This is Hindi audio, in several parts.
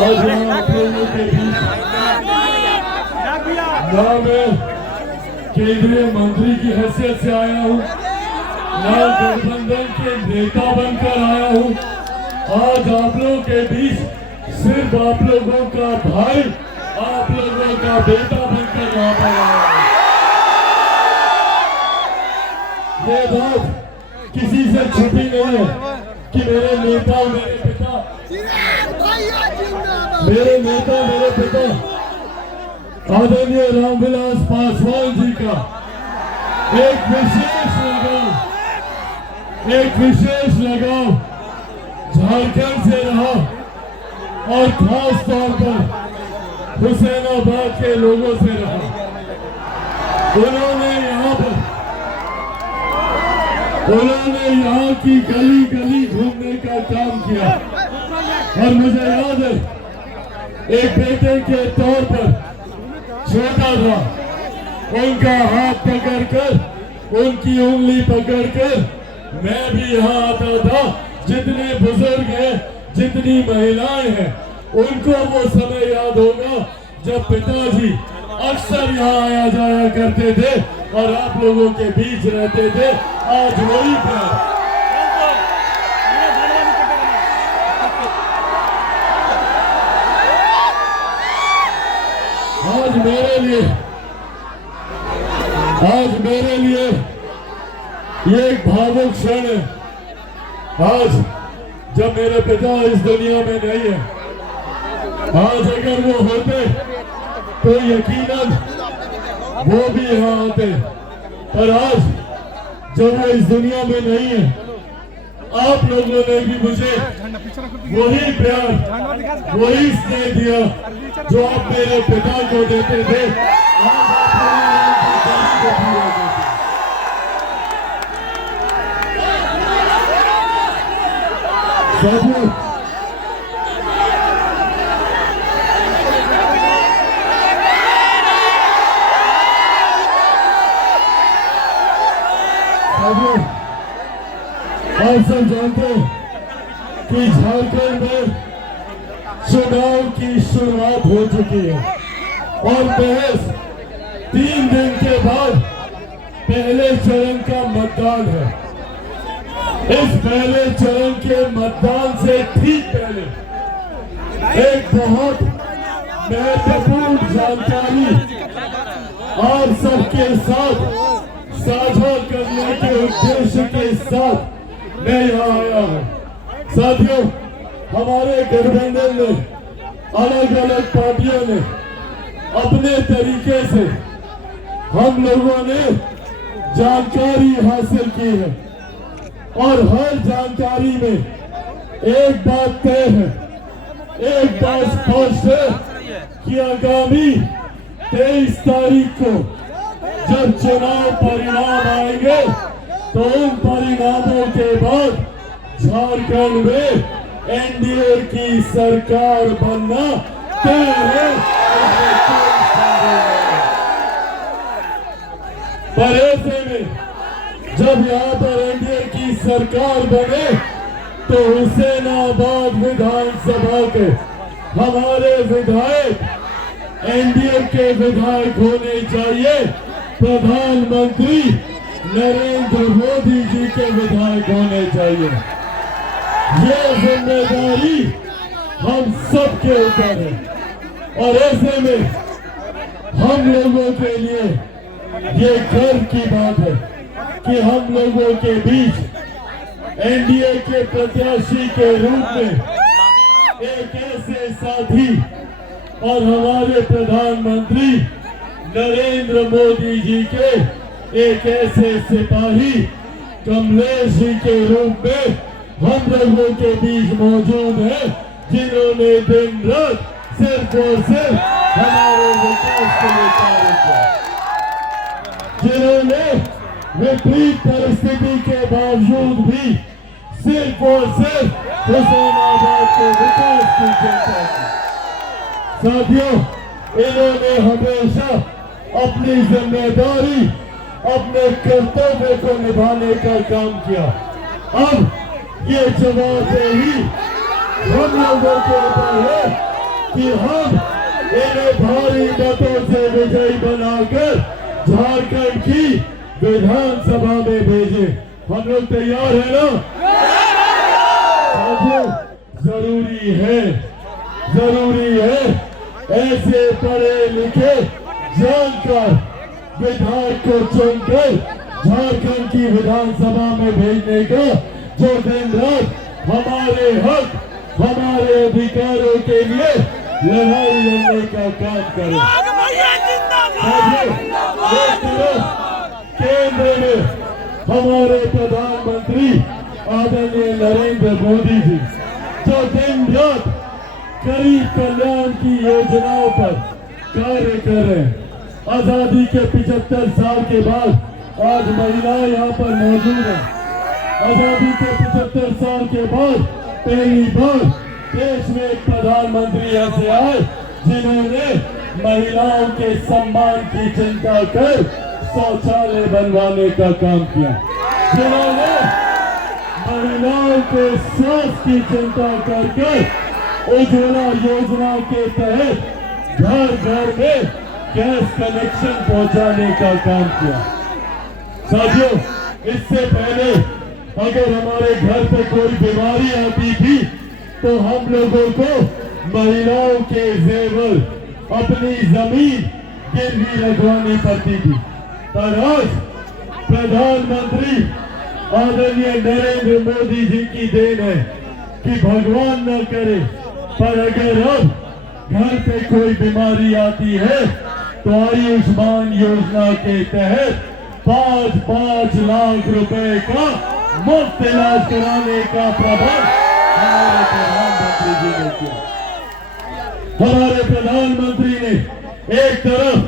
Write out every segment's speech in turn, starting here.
आज यहाँ आप लोगों के बीच ना मैं केंद्रीय मंत्री की हैसियत से आया हूँ, ना गठबंधन के नेता बनकर आया हूँ। आज आप लोगों के बीच सिर्फ आप लोगों का भाई, आप लोगों का बेटा बनकर यहाँ पर आया हूँ। ये बात किसी से छुपी नहीं है कि मेरे नेता, मेरे पिता आदरणीय रामविलास पासवान जी का एक विशेष लगाव झारखंड से रहा और खास तौर पर हुसैनाबाद के लोगों से रहा। उन्होंने यहाँ की गली गली घूमने का काम किया और मुझे याद है एक बेटे के तौर पर छोटा था, उनका हाथ पकड़कर, उनकी उंगली पकड़कर मैं भी यहाँ आता था। जितने बुजुर्ग हैं, जितनी महिलाएं हैं, उनको वो समय याद होगा जब पिताजी अक्सर यहाँ आया जाया करते थे और आप लोगों के बीच रहते थे। आज वही प्यार, आज मेरे लिए ये एक भावुक क्षण है। आज जब मेरे पिता इस दुनिया में नहीं है, आज अगर वो होते तो यकीनन वो भी यहाँ आते, पर आज जब वो इस दुनिया में नहीं है, आप लोगों ने भी मुझे वही प्यार, वही स्नेह दिया जो आप मेरे पिता को देते थे। आप सब जानते हैं कि झारखंड में चुनाव की शुरुआत हो चुकी है और महज 3 दिन के बाद पहले चरण का मतदान है। इस पहले चरण के मतदान से ठीक पहले एक बहुत महत्वपूर्ण जानकारी आप सबके साथ साझा करने के उद्देश्य के साथ मैं यहाँ आया हूँ। साथियों, हमारे गठबंधन ने, अलग अलग पार्टियों ने अपने तरीके से हम लोगों ने जानकारी हासिल की है और हर जानकारी में एक बात तय है, एक बात स्पष्ट है कि आगामी 23 तारीख को जब चुनाव परिणाम आएंगे तो उन परिणामों के बाद झारखंड में एनडीए की सरकार बनना तय है। पर ऐसे में जब यहाँ पर एनडीए की सरकार बने तो हुसैनाबाद विधानसभा के हमारे विधायक एनडीए के विधायक होने चाहिए, प्रधानमंत्री नरेंद्र मोदी जी के विधायक होने चाहिए। ये जिम्मेदारी हम सबके ऊपर है और ऐसे में हम लोगों के लिए ये गर्व की बात है कि हम लोगों के बीच एनडीए के प्रत्याशी के रूप में एक ऐसे साथी और हमारे प्रधानमंत्री नरेंद्र मोदी जी के एक ऐसे सिपाही कमलेश जी के रूप में हम लोगों के बीच मौजूद है, जिन्होंने दिन रात सिर्फ और सिर्फ हमारे विकास के लिए कार्य किया, जिन्होंने विपरीत परिस्थिति के बावजूद भी सिर्फ और सिर्फ हुसैनाबाद के विकास की चिंता की। साथियों, इन्होंने हमेशा अपनी जिम्मेदारी, अपने कर्तव्य को निभाने का काम किया। अब ये जवाबदेही हम लोगों के ऊपर है कि हम इन्हें भारी मतों से विजयी बनाकर झारखंड की विधानसभा में भेजे। हम लोग तैयार है ना? जरूरी है ऐसे पढ़े लिखे जानकार विधायक को चुनकर झारखंड की विधानसभा में भेजने का, जो दिन रात हमारे हक हमारे अधिकारों के लिए लड़ाई लड़ने का काम करे। एक तरफ केंद्र में हमारे प्रधानमंत्री आदरणीय नरेंद्र मोदी जी, जो दिन रात गरीब कल्याण की योजनाओं पर कार्य कर रहे हैं। आजादी के 75 साल के बाद आज महिलाएं यहाँ पर मौजूद हैं। आजादी के 75 साल के बाद पहली बार देश में एक प्रधानमंत्री ऐसे आए जिन्होंने महिलाओं के सम्मान की चिंता कर शौचालय बनवाने का काम किया, जिन्होंने महिलाओं के स्वास्थ्य की चिंता कर उज्ज्वला योजना के तहत घर घर में गैस कनेक्शन पहुंचाने का काम किया। साथियों, इससे पहले अगर हमारे घर पे कोई बीमारी आती थी तो हम लोगों को महिलाओं के जेवर अपनी जमीन गिरवी रखवानी पड़ती थी। पर आज प्रधानमंत्री आदरणीय नरेंद्र मोदी जी की देन है कि भगवान न करे, पर अगर अब घर पे कोई बीमारी आती है तो आयुष्मान योजना के तहत 5-5 लाख रुपए का मुफ्त इलाज कराने का प्रबंध हमारे प्रधानमंत्री जी ने किया। हमारे प्रधानमंत्री ने एक तरफ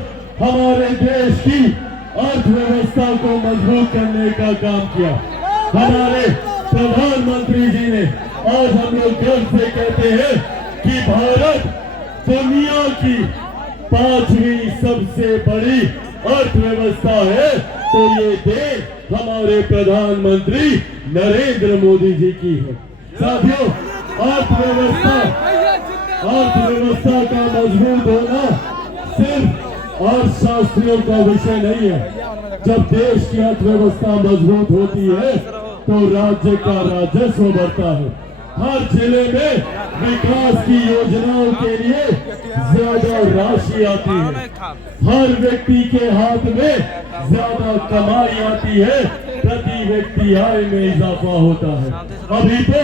हमारे देश की अर्थव्यवस्था को मजबूत करने का काम किया। हमारे प्रधानमंत्री जी ने, आज हम लोग गर्व से कहते हैं कि भारत दुनिया की 5वीं सबसे बड़ी अर्थव्यवस्था है, तो ये देश हमारे प्रधानमंत्री नरेंद्र मोदी जी की है। साथियों, अर्थव्यवस्था का मजबूत होना सिर्फ अर्थशास्त्रियों का विषय नहीं है। जब देश की अर्थव्यवस्था मजबूत होती है तो राज्य का राजस्व बढ़ता है। हर जिले में विकास की योजनाओं के लिए ज्यादा राशि आती है, हर व्यक्ति के हाथ में ज्यादा कमाई आती है, प्रति व्यक्ति आय में इजाफा होता है। अभी तो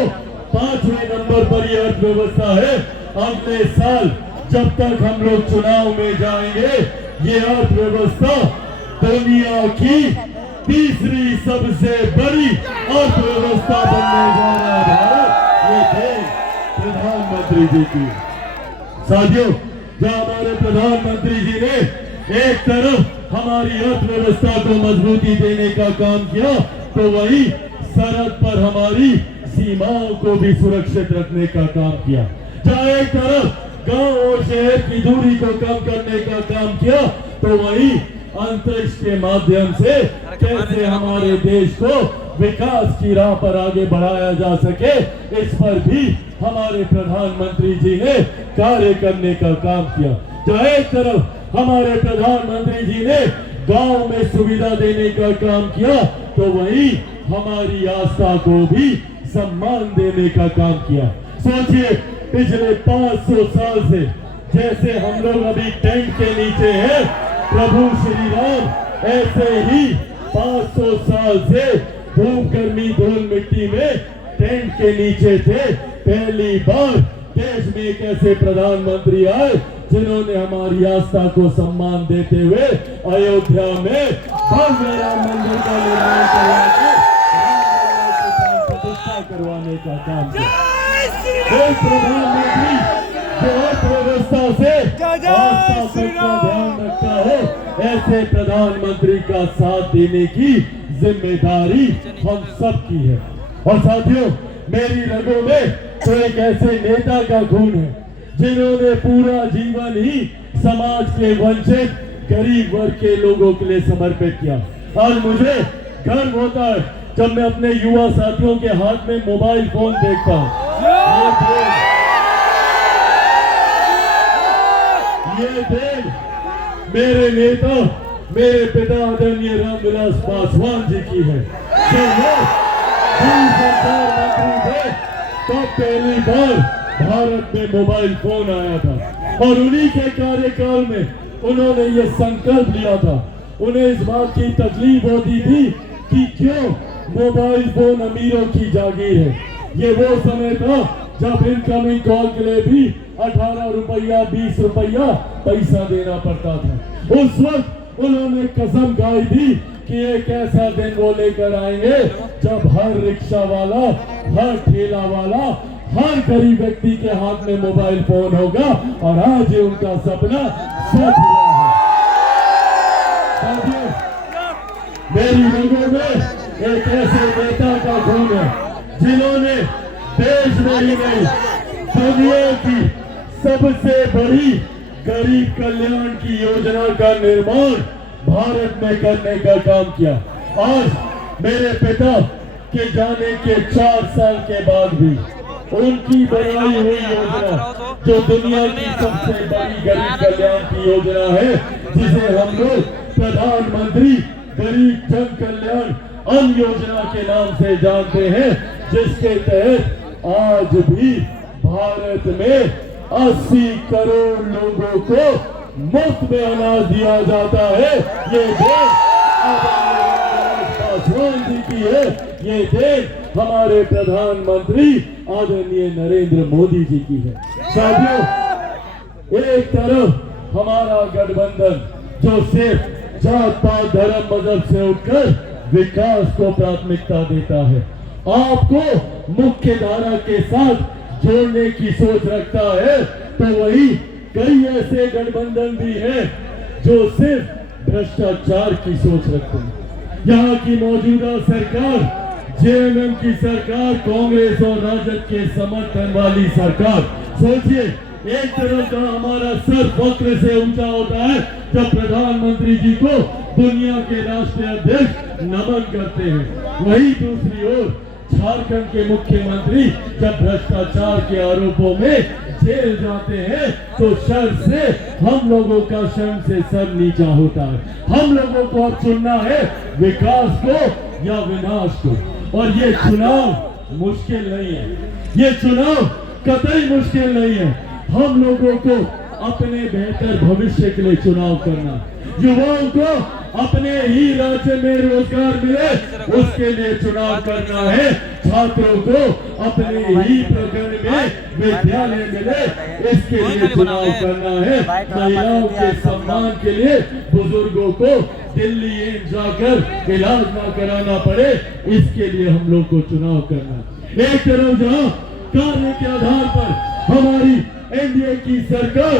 5वें नंबर पर यह अर्थव्यवस्था है। अगले साल जब तक हम लोग चुनाव में जाएंगे, ये अर्थव्यवस्था दुनिया की 3री सबसे बड़ी अर्थव्यवस्था बनने जा रहा है। ये देश प्रधानमंत्री जी की। साथियों, जब हमारे प्रधानमंत्री जी ने एक तरफ हमारी अर्थव्यवस्था को मजबूती देने का काम किया, तो वही सरहद पर हमारी सीमाओं को भी सुरक्षित रखने का काम किया। जहाँ एक तरफ गांव और शहर की दूरी को कम करने का काम किया, तो वही अंतरिक्ष के माध्यम से कैसे हमारे देश को विकास की राह पर आगे बढ़ाया जा सके, इस पर भी हमारे प्रधानमंत्री जी ने कार्य करने का काम किया। जहाँ एक तरफ हमारे प्रधानमंत्री जी ने गांव में सुविधा देने का काम किया, तो वही हमारी आस्था को भी सम्मान देने का काम किया। सोचिए, पिछले 500 साल से जैसे हम लोग अभी टेंट के नीचे हैं, प्रभु श्री राम ऐसे ही 500 साल से धूप गर्मी धूल मिट्टी में टेंट के नीचे थे। पहली बार देश में एक ऐसे प्रधानमंत्री आए जिन्होंने हमारी आस्था को सम्मान देते हुए अयोध्या में भव्य राम मंदिर का निर्माण करवाने का काम किया। प्रधानमंत्री जो अर्थव्यवस्था से आस्था का ध्यान रखता है, ऐसे प्रधानमंत्री का साथ देने की जिम्मेदारी हम सब की है। और साथियों, मेरी रगों में तो एक ऐसे नेता का खून है जिन्होंने पूरा जीवन ही समाज के वंचित गरीब वर्ग के लोगों के लिए समर्पित किया। आज मुझे गर्व होता है जब मैं अपने युवा साथियों के हाथ में मोबाइल फोन देखता हूँ। देन मेरे नेता, मेरे पिता आदरणीय रामविलास पासवान जी की है। जब वो दूरसंचार मंत्री थे तब पहली बार भारत में मोबाइल फोन आया था और उन्हीं के कार्यकाल में उन्होंने ये संकल्प लिया था। उन्हें इस बात की तकलीफ होती थी कि क्यों मोबाइल फोन अमीरों की जागीर है। ये वो समय था जब इनकमिंग कॉल के लिए भी 18 रुपया 20 रुपया पैसा देना पड़ता था। उस वक्त उन्होंने कसम खाई थी कि एक ऐसा दिन वो लेकर आएंगे जब हर रिक्शा वाला, हर ठेला वाला, हर गरीब व्यक्ति के हाथ में मोबाइल फोन होगा और आज ये उनका सपना सच हुआ है। साथियों, मेरी रंगों में एक ऐसे नेता का खून है जिन्होंने देश में ही नहीं दुनिया की सबसे बड़ी गरीब कल्याण की योजना का निर्माण भारत में करने का काम किया। आज मेरे पिता के जाने के 4 साल के बाद भी उनकी बनाई हुई योजना, जो दुनिया की सबसे बड़ी गरीब कल्याण की योजना है, जिसे हम लोग प्रधानमंत्री गरीब जन कल्याण अन्न योजना के नाम से जानते हैं, जिसके तहत आज भी भारत में 80 करोड़ लोगों को मुफ्त में अनाज दिया जाता है। ये देश पासवान जी की है, ये देश हमारे प्रधानमंत्री आदरणीय नरेंद्र मोदी जी की है। साथियों, एक तरफ हमारा गठबंधन जो सिर्फ जात पात धर्म मजहब से उठकर विकास को प्राथमिकता देता है, आपको मुख्य धारा के साथ जोड़ने की सोच रखता है, तो वही कई ऐसे गठबंधन भी हैं जो सिर्फ भ्रष्टाचार की सोच रखते हैं। यहाँ की मौजूदा सरकार, जेएमएम की सरकार, कांग्रेस और राजद के समर्थन वाली सरकार, सोचिए एक तरफ का हमारा सर फक्र से ऊंचा होता है जब प्रधानमंत्री जी को दुनिया के राष्ट्रीय अध्यक्ष नमन करते हैं, वही दूसरी ओर झारखंड के मुख्यमंत्री जब भ्रष्टाचार के आरोपों में जेल जाते हैं तो शर्म से हम लोगों का शर्म से सर नीचा होता है। हम लोगों को अब चुनना है विकास को या विनाश को, और ये चुनाव मुश्किल नहीं है, ये चुनाव कतई मुश्किल नहीं है। हम लोगों को अपने बेहतर भविष्य के लिए चुनाव करना, युवाओं को अपने ही राज्य में रोजगार मिले उसके लिए चुनाव करना है, छात्रों को अपने ही प्रखंड में विद्यालय मिले इसके लिए चुनाव करना है, महिलाओं के सम्मान के लिए बुजुर्गों को दिल्ली एम्स जाकर इलाज न कराना पड़े इसके लिए हम लोग को चुनाव करना है। एक तरफ जहाँ कार्य के आधार पर हमारी एनडीए की सरकार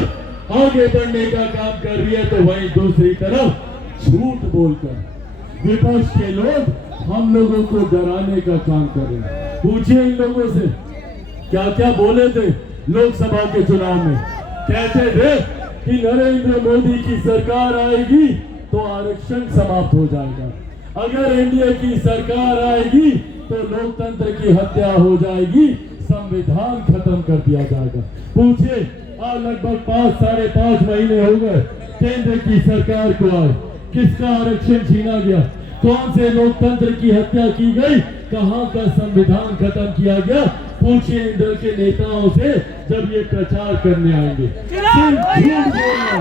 आगे बढ़ने का काम कर रही है, तो वहीं दूसरी तरफ झूठ बोलकर विपक्ष के लोग हम लोगों को डराने का काम कर रहे हैं। पूछिए इन लोगों से क्या क्या बोले थे लोकसभा के चुनाव में। कहते थे कि नरेंद्र मोदी की सरकार आएगी तो आरक्षण समाप्त हो जाएगा, अगर एनडीए की सरकार आएगी तो लोकतंत्र की हत्या हो जाएगी, संविधान खत्म कर दिया जाएगा। पूछिए आज लगभग 5-5.5 महीने हो गए केंद्र की सरकार को आए, किसका आरक्षण छीना गया, कौन से लोकतंत्र की हत्या की गई, कहां का संविधान खत्म किया गया। पूछिए इंदल के नेताओं से जब ये प्रचार करने आएंगे। सिर्फ झूठ बोलना,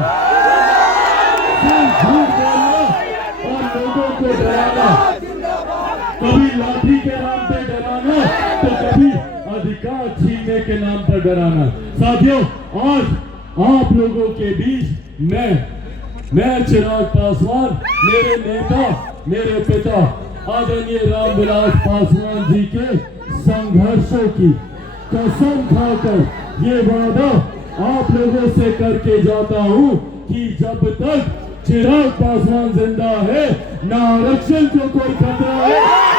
सिर्फ झूठ बोलना और लोगों को डराना, कभी लाठी के नाम पे डराना तो कभी अधिकार छीनने के नाम पर डराना। साथियों, आज आप लोगों के बीच मैं चिराग पासवान, मेरे नेता, मेरे पिता आदरणीय रामविलास पासवान जी के संघर्षों की कसम खाकर ये वादा आप लोगों से करके जाता हूं कि जब तक चिराग पासवान जिंदा है ना आरक्षण को कोई खतरा है।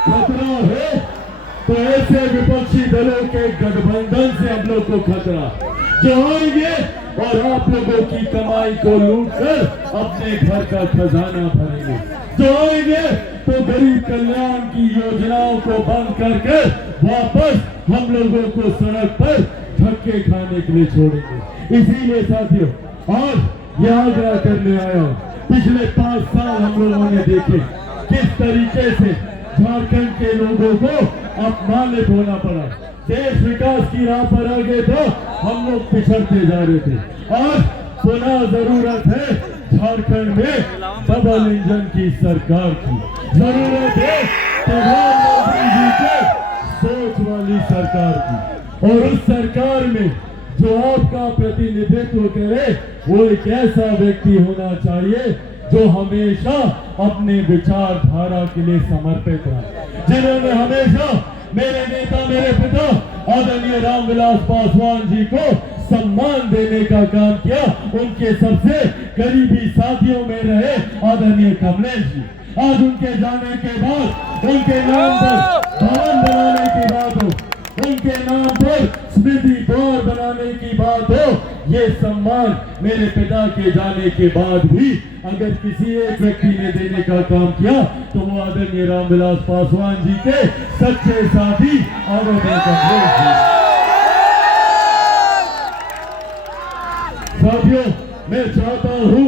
खतरा है तो ऐसे विपक्षी दलों के गठबंधन से हम लोग को खतरा। जो आएंगे और आप लोगों की कमाई को लूट कर अपने घर का खजाना भरेंगे, जो आएंगे तो गरीब कल्याण की योजनाओं को बंद करके वापस हम लोगों को सड़क पर धक्के खाने के लिए छोड़ेंगे। इसीलिए साथियों आज यह आग्रह करने आया हूं। पिछले 5 साल हम लोगों ने देखे किस तरीके से झारखंड के लोगों को अपमानित होना पड़ा। देश विकास की राह पर आगे तो हम लोग पिछड़ते जा रहे थे। आज पुनः जरूरत है झारखंड में डबल इंजन की सरकार की, जरूरत है प्रधानमंत्री जी के सोच वाली सरकार की, और उस सरकार में जो आपका प्रतिनिधित्व करे वो एक ऐसा व्यक्ति होना चाहिए जो हमेशा अपने विचारधारा के लिए समर्पित रहा, जिन्होंने हमेशा मेरे नेता मेरे पिता आदरणीय रामविलास पासवान जी को सम्मान देने का काम किया। उनके सबसे करीबी साथियों में रहे आदरणीय कमलेश जी। आज उनके जाने के बाद उनके नाम पर भवन बनाने की बात हो, उनके नाम पर स्मृति द्वार बनाने की बात हो, ये सम्मान मेरे पिता के जाने के बाद भी अगर किसी एक व्यक्ति ने देने का काम किया तो वो आदरणीय रामविलास पासवान जी के सच्चे साथी आदरणीय कमलेश जी। साथियों, मैं चाहता हूं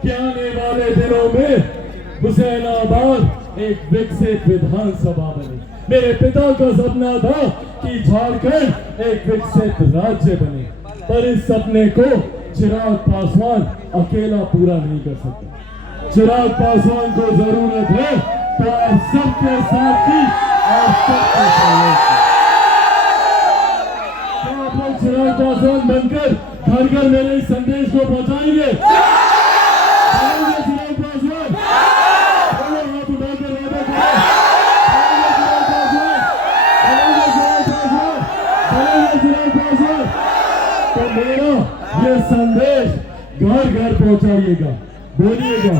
कि आने वाले दिनों में हुसैनाबाद एक विकसित विधानसभा बने। मेरे पिता का सपना था कि झारखंड एक विकसित राज्य बने, पर इस सपने को चिराग पासवान अकेला पूरा नहीं कर सकता। चिराग पासवान को जरूरत है तो आप सबके साथी और सबके सहयोग की। क्या आप लोग चिराग पासवान बनकर घर घर मेरे इस संदेश को पहुंचाएंगे? चिराग पासवान हाथ उठाकर वादा करें। तो मेरा ये संदेश घर घर पहुंचाइएगा, बोलिएगा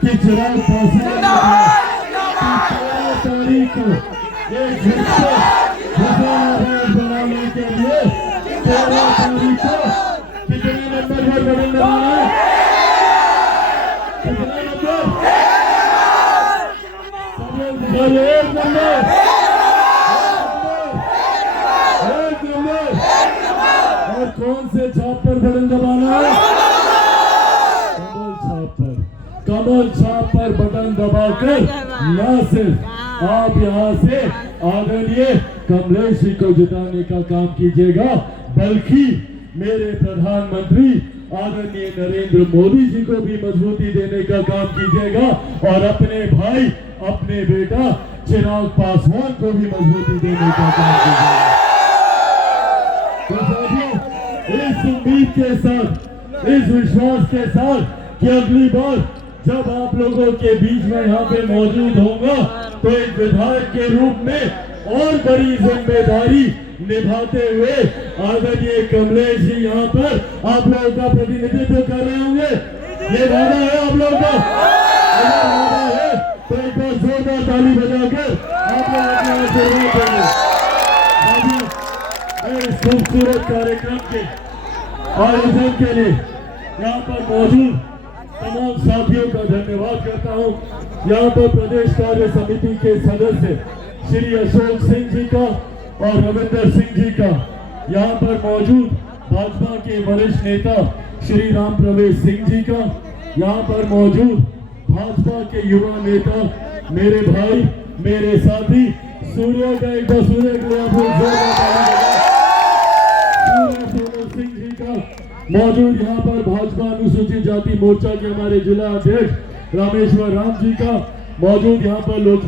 कि चिराग पासवान 13 तारीख को एक हुसैनाबाद बनाने के लिए 13 तारीख को कितने नंबर पर बटन दबाना है? कितने नंबर? एक नंबर, एक नंबर। और कौन से छाप पर बटन दबाना है? कमल छाप पर। कमल छाप पर बटन दबाकर न सिर्फ आप यहाँ से आदरणीय कमलेश जी को जिताने का काम कीजिएगा, बल्कि मेरे प्रधानमंत्री आदरणीय नरेंद्र मोदी जी को भी मजबूती देने का काम कीजिएगा, और अपने भाई अपने बेटा चिराग पासवान को भी मजबूती देने का काम कीजिएगा। तो साथियों, इस उम्मीद के साथ, इस विश्वास के साथ कि अगली बार जब आप लोगों के बीच में यहाँ पे मौजूद होगा तो एक विधायक के रूप में और बड़ी जिम्मेदारी निभाते हुए आदरणीय कमलेश जी यहाँ पर आप लोगों का प्रतिनिधित्व कर रहे होंगे। ये वादा है आप लोगों का? अगर वादा है तो एक बार जोरदार ताली बजाकर आप लोग अपना आशीर्वाद देंगे। इस खूबसूरत कार्यक्रम के आयोजन के लिए यहाँ पर मौजूद तमाम साथियों का धन्यवाद करता हूँ। यहाँ पर प्रदेश कार्य समिति के सदस्य श्री अशोक सिंह जी का और रविंदर सिंह जी का, यहाँ पर मौजूद भाजपा के वरिष्ठ नेता श्री राम प्रवेश सिंह जी का, यहाँ पर मौजूद भाजपा के युवा नेता मेरे भाई मेरे साथी सूर्य का, एक बार सूर्य के लिए सिंह जी का मौजूद, यहाँ पर भाजपा अनुसूचित जाति मोर्चा के हमारे जिला अध्यक्ष रामेश्वर राम जी का मौजूद, यहाँ पर लोग